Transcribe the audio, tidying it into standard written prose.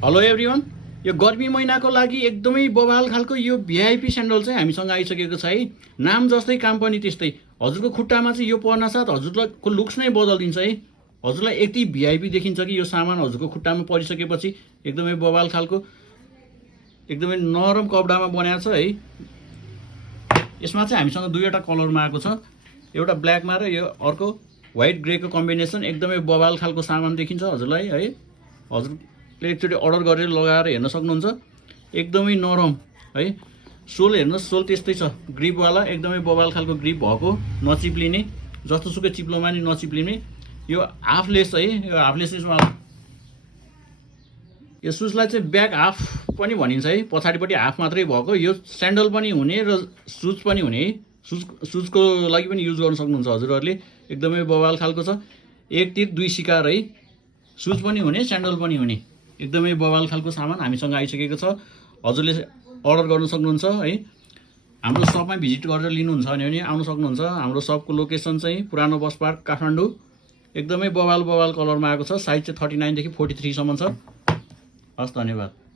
Hello everyone, यो गर्मी महिनाको लागि एकदमै बवाल खालको यो भिआइपी स्यान्डल चाहिँ हामीसँग आइसकेको छ है। नाम जस्तै काम पनि त्यस्तै। हजुरको खुट्टामा चाहिँ यो पर्नासाथ हजुरको लुक्स नै बदलिदिन्छ है। हजुरलाई यति भिआइपी देखिन्छ कि यो सामान हजुरको खुट्टामा परिसकेपछि एकदमै बवाल खालको एकदमै नरम कपडामा बनाएको छ है। यसमा चाहिँ हामीसँग दुईवटा कलरमा आएको छ, एउटा ब्ल्याकमा र यो अर्को व्हाइट ग्रेको कम्बिनेसन। एकदमै बवाल खालको सामान देखिन्छ हजुरलाई है। हजुरले एकचोटि अर्डर गरेर लगाएर हेर्न सक्नुहुन्छ। एकदमै नरम है। सोल हेर्नुहोस्, सोल त्यस्तै छ, ग्रिपवाला एकदमै बवाल खालको ग्रिप भएको, नचिप्लिने, जस्तोसुकै चिप्लोमा नि नचिप्लिने। यो हाफलेस है, यो हाफलेसवाला। यो सुजलाई चाहिँ ब्याक हाफ पनि भनिन्छ है, पछाडिपट्टि हाफ मात्रै भएको। यो स्यान्डल पनि हुने र सुज पनि हुने है। सुजको लागि पनि युज गर्न सक्नुहुन्छ हजुरहरूले। एकदमै बवाल खालको छ, एक तिर दुई शिकार है। सुज पनि हुने, स्यान्डल पनि हुने, एकदमै बवाल खालको सामान हामीसँग आइसकेको छ। हजुरले अर्डर गर्न सक्नुहुन्छ है। हाम्रो सपमा भिजिट गरेर लिनुहुन्छ भने पनि आउन सक्नुहुन्छ। हाम्रो सपको लोकेसन चाहिँ पुरानो बस पार्क, काठमाडौँ। एकदमै बवाल कलरमा आएको छ। साइज चाहिँ 39 देखि 43 सम्म छ। हस्, धन्यवाद।